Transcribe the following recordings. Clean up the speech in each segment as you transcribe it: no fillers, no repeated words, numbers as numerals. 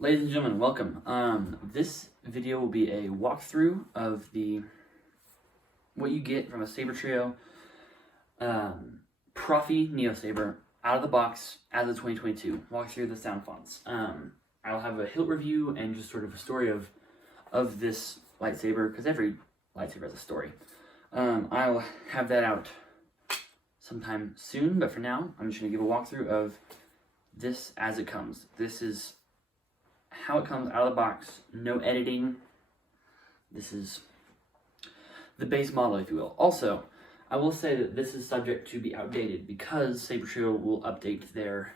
Ladies and gentlemen, welcome. This video will be a walkthrough of what you get from a Sabertrio Profi Neo Saber out of the box as of 2022. Walk through the sound fonts. I'll have a hilt review and just sort of a story of this lightsaber, because every lightsaber has a story. I'll have that out sometime soon, but for now, I'm just going to give a walkthrough of this as it comes. This is how it comes out of the box, no editing. This is the base model, if you will. Also, I will say that this is subject to be outdated because Sabertrio will update their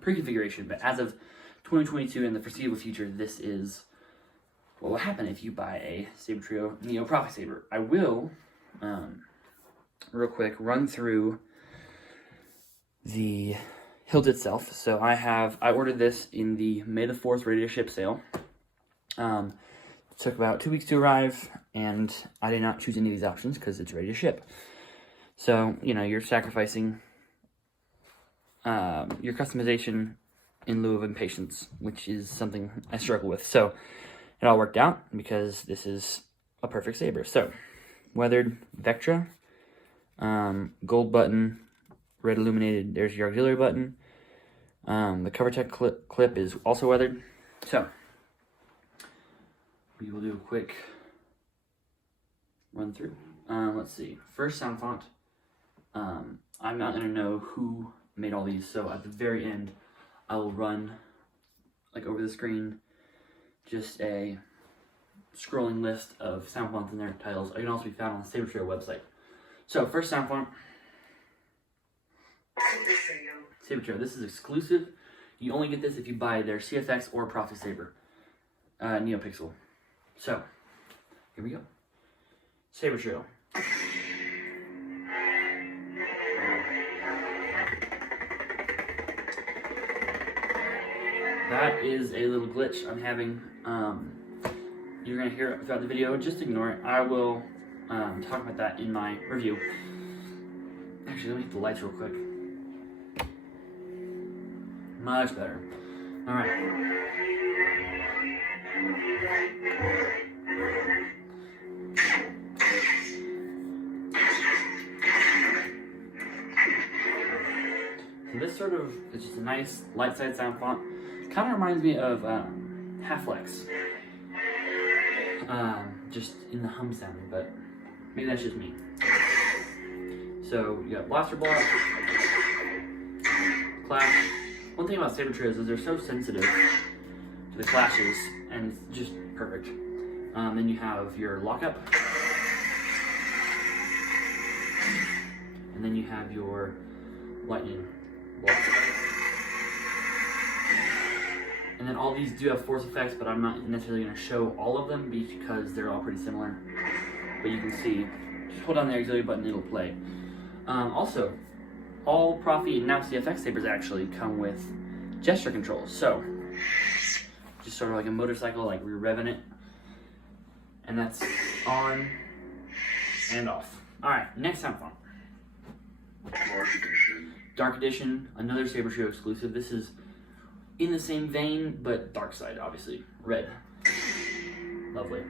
pre-configuration, but as of 2022 in the foreseeable future, this is what will happen if you buy a Sabertrio Neo Profi Saber. I will, real quick, run through the hilt itself. So I ordered this in the May the 4th ready to ship sale. It took about 2 weeks to arrive, and I did not choose any of these options because it's ready to ship. So, you know, you're sacrificing your customization in lieu of impatience, which is something I struggle with. So it all worked out because this is a perfect saber. So, weathered Vektra, gold button, red illuminated, there's your auxiliary button. The cover tech clip is also weathered. So, we will do a quick run through. Let's see. First sound font. I'm not going to know who made all these, so at the very end, I will run, like over the screen, just a scrolling list of sound fonts and their titles. It can also be found on the Sabertrio website. So, first sound font. Sabertrio. This is exclusive. You only get this if you buy their CFX or Profi Saber NeoPixel. So, here we go. Sabertrio. That is a little glitch I'm having. You're going to hear it throughout the video. Just ignore it. I will talk about that in my review. Actually, let me hit the lights real quick. Much better. Alright. So this sort of is just a nice light side sound font. Kind of reminds me of Half-Lex. Just in the hum sound, but maybe that's just me. So you got blaster block, clash. One thing about Sabertrios is they're so sensitive to the clashes, and it's just perfect. Then you have your lockup, and then you have your lightning block. And then all these do have force effects, but I'm not necessarily going to show all of them because they're all pretty similar. But you can see, just hold down the auxiliary button, it'll play. Also, all Profi and now CFX sabers actually come with gesture controls. So, just sort of like a motorcycle, like we're revving it. And that's on and off. Alright, next sound font. Dark Edition. Dark Edition, another Sabertrio exclusive. This is in the same vein, but dark side, obviously. Red. Lovely.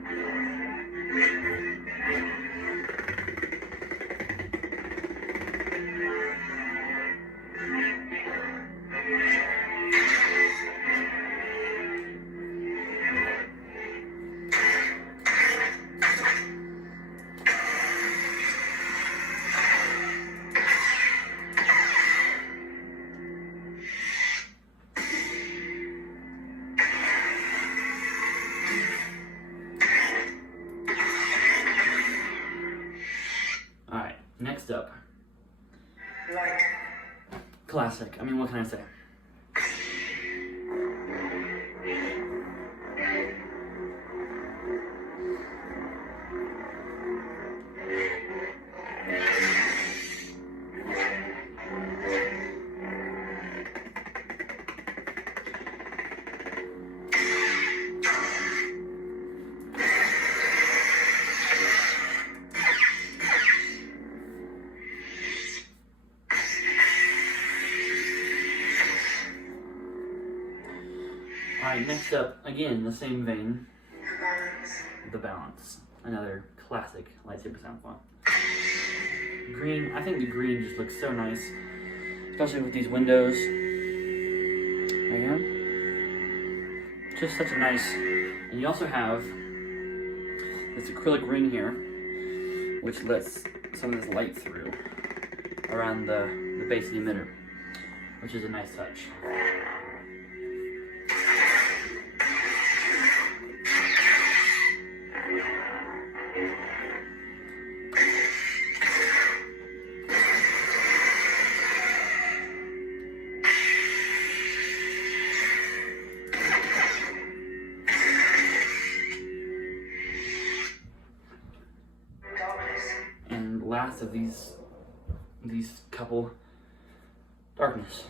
Next up, Light. classic. I mean, what can I say? Alright, next up, again, in the same vein, Balance. the balance. Another classic lightsaber sound font. Green, I think the green just looks so nice, especially with these windows. Right here. Just such a nice, and you also have this acrylic ring here, which lets some of this light through around the base of the emitter, which is a nice touch. And last of these couple, darkness.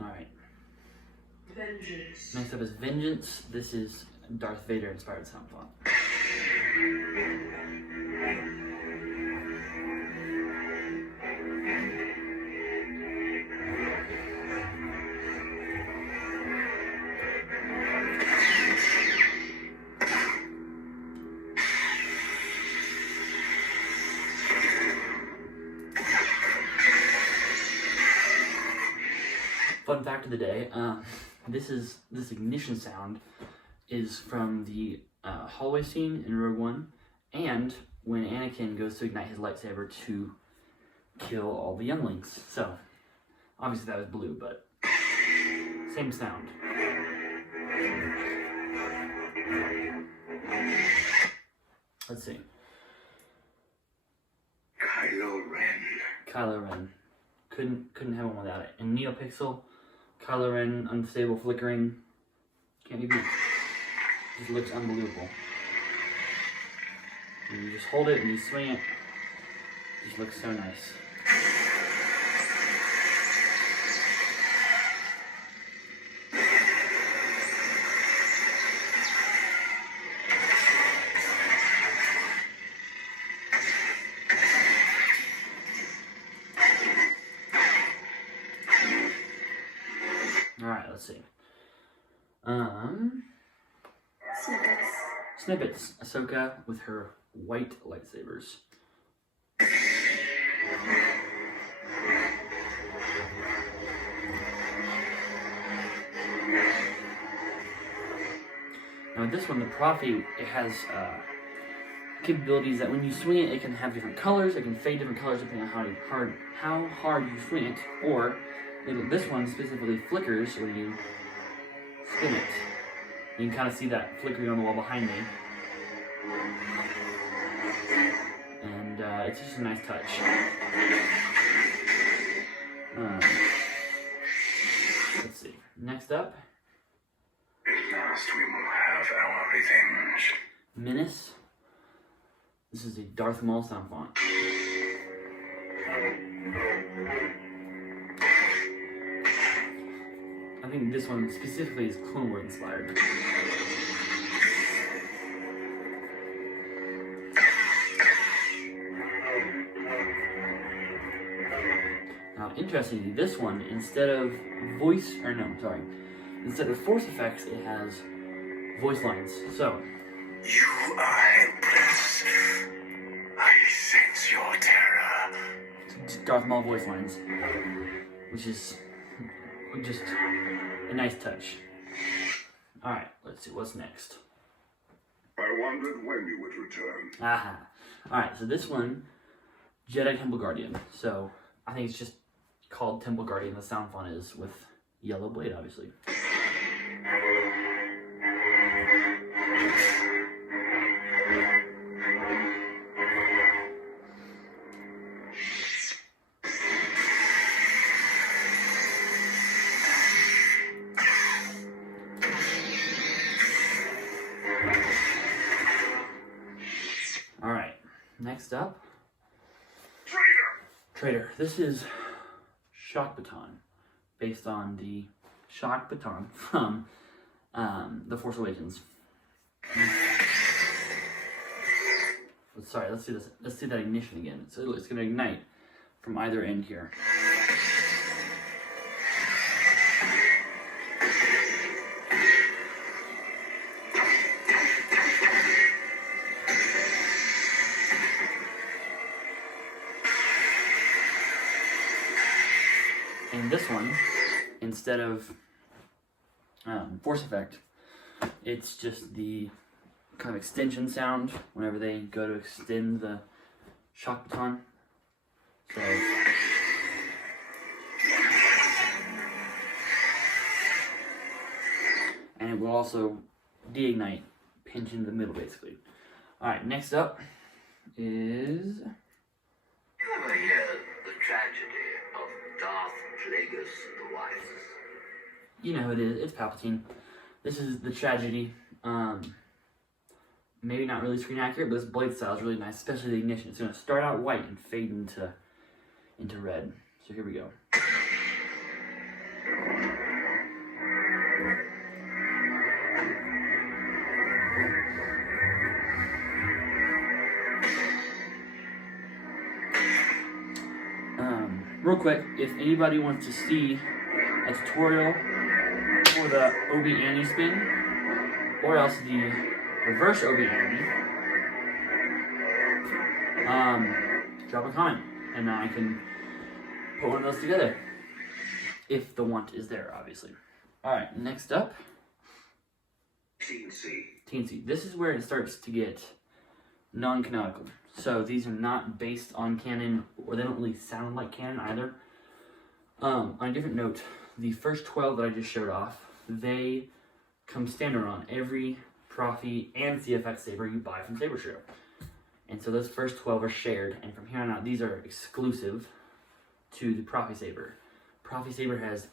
Alright. Vengeance. Next up is Vengeance. This is Darth Vader inspired sound font. Fun fact of the day, this ignition sound is from the hallway scene in Rogue One, and when Anakin goes to ignite his lightsaber to kill all the younglings. So, obviously that was blue, but same sound. Let's see. Kylo Ren. Kylo Ren. Couldn't have one without it. And NeoPixel, Kylo Ren, unstable flickering. Can't even. Just looks unbelievable. And you just hold it and you swing it. Just looks so nice. Alright, let's see. Snippets. Ahsoka with her white lightsabers. Now this one, the Prophet, it has capabilities that when you swing it, it can have different colors. It can fade different colors depending on how hard you swing it. Or this one specifically flickers when you spin it. You can kind of see that flickering on the wall behind me. And it's just a nice touch. Let's see. Next up. At last we will have our revenge. Menace. This is a Darth Maul sound font. I think this one specifically is Clone Wars inspired. Now, interestingly, this one, instead of instead of force effects, it has voice lines. So, You are helpless. I sense your terror. Darth Maul voice lines, which is just a nice touch. Alright, let's see, what's next? I wondered when you would return. Aha. Alright, so this one, Jedi Temple Guardian. So, I think it's just called Temple Guardian. The sound font is with yellow blade, obviously. Alright, next up. Traitor! Trader, this is Shock Baton, based on the Shock Baton from The Force Awakens. Sorry, let's do this. Let's do that ignition again. So it's going to ignite from either end here. And this one, instead of force effect, it's just the kind of extension sound whenever they go to extend the shock baton. So and it will also deignite, pinch in the middle basically. Alright, next up is... You ever hear the tragedy of Darth Plagueis the Wise? You know who it is, it's Palpatine. This is the tragedy. Maybe not really screen accurate, but this blade style is really nice, especially the ignition. It's going to start out white and fade into red. So here we go. Real quick, if anybody wants to see a tutorial for the Obi-Annie spin, or else the reverse Obi-Annie, drop a comment, and I can put one of those together, if the want is there, obviously. Alright, next up, Teensy. This is where it starts to get non-canonical. So these are not based on canon, or they don't really sound like canon either. On a different note, the first 12 that I just showed off, they come standard on every Profi and CFX saber you buy from Sabertrio. And so those first 12 are shared, and from here on out, these are exclusive to the Profi saber. Profi saber has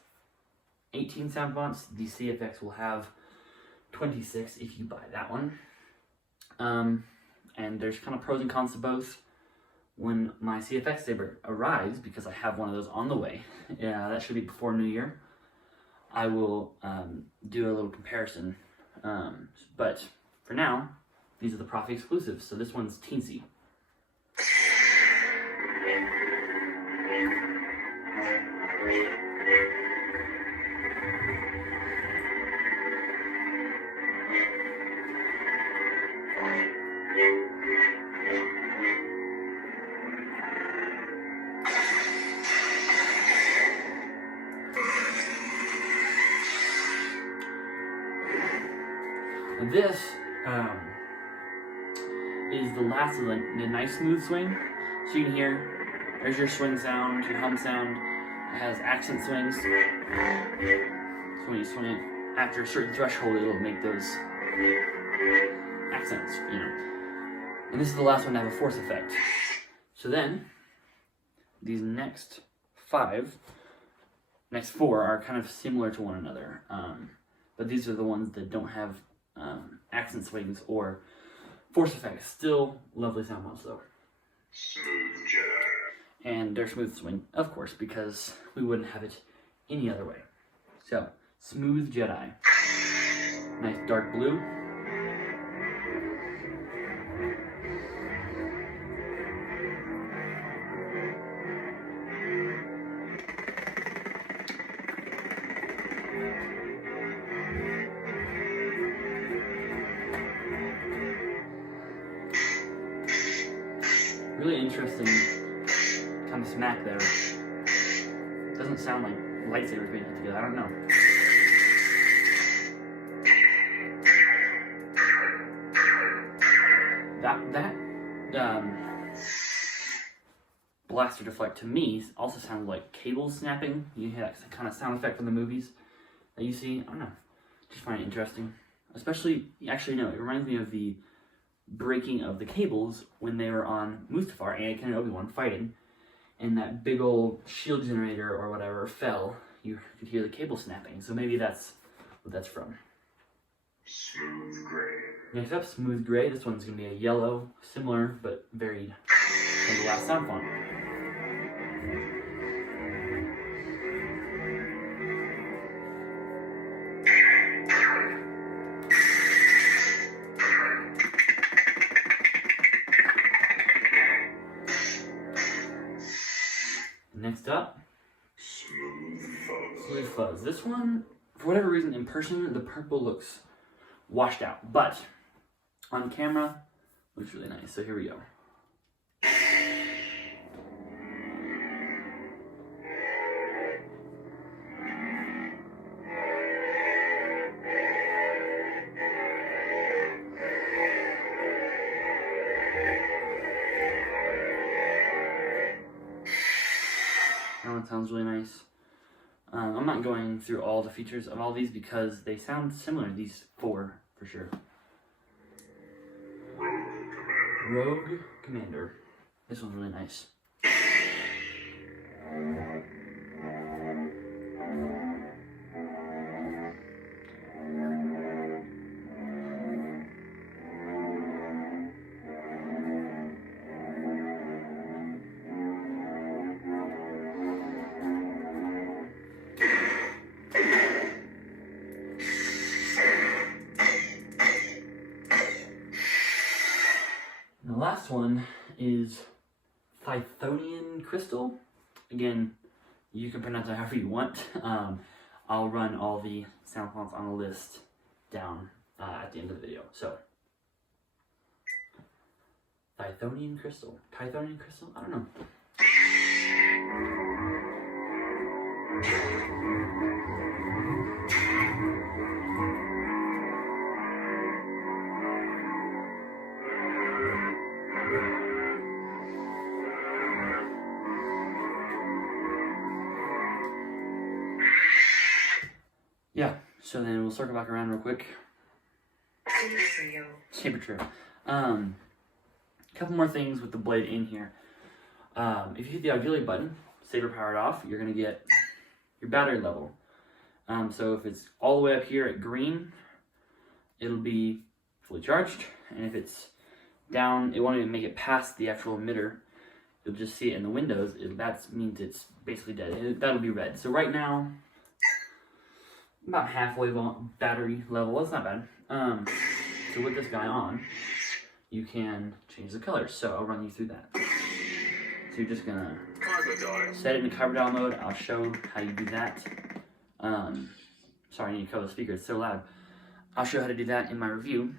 18 sound fonts. The CFX will have 26 if you buy that one. And there's kind of pros and cons to both. When my CFX saber arrives, because I have one of those on the way, that should be before New Year, I will do a little comparison. But for now, these are the Profi exclusives. So this one's Teensy. This is the last of the nice smooth swing. So you can hear, there's your swing sound, your hum sound. It has accent swings. So when you swing it after a certain threshold, it'll make those accents, you know. And this is the last one to have a force effect. So then, these next four are kind of similar to one another. But these are the ones that don't have accent swings or force effects. Still lovely sound mods though. Smooth Jedi. And they're smooth swing, of course, because we wouldn't have it any other way. So, Smooth Jedi. Nice dark blue. Really interesting kind of smack there. Doesn't sound like lightsabers being hit together. I don't know. That blaster deflect to me also sounds like cables snapping. You hear that kind of sound effect from the movies that you see. I don't know. Just find it interesting. Especially, actually no, it reminds me of the breaking of the cables when they were on Mustafar, Anakin and Obi-Wan fighting, and that big old shield generator or whatever fell. You could hear the cable snapping, so maybe that's what that's from. Smooth gray. Next up, Smooth Gray. This one's going to be a yellow, similar but varied from the last sound font. Next up, Smooth fuzz. Smooth Fuzz. This one, for whatever reason, in person, the purple looks washed out, but on camera, looks really nice. So here we go. That one sounds really nice. I'm not going through all the features of all these because they sound similar, these four for sure. Rogue Commander. This one's really nice. The last one is Pythonian Crystal. Again, you can pronounce it however you want. I'll run all the sound fonts on the list down at the end of the video. So, Pythonian Crystal. Pythonian Crystal? I don't know. Yeah, so then we'll circle back around real quick. Sabertrio. A couple more things with the blade in here. If you hit the auxiliary button, saber powered off, you're going to get your battery level. So if it's all the way up here at green, it'll be fully charged. And if it's down, it won't even make it past the actual emitter. You'll just see it in the windows. That means it's basically dead. That'll be red. So right now, about halfway battery level. That's not bad. So with this guy on, you can change the colors. So I'll run you through that. So you're just gonna set it in carb dial mode. I'll show how you do that. Sorry, I need to cover the speaker. It's so loud. I'll show how to do that in my review.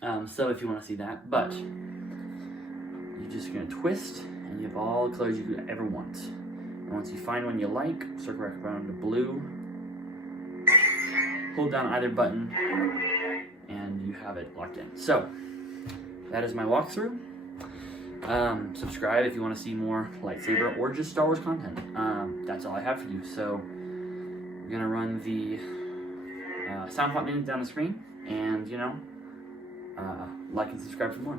So if you want to see that, but you're just gonna twist, and you have all the colors you could ever want. And once you find one you like, circle back around to blue. Hold down either button and you have it locked in. So that is my walkthrough. Subscribe if you want to see more lightsaber or just Star Wars content. That's all I have for you. So I'm gonna run the sound font names down the screen, and like and subscribe for more.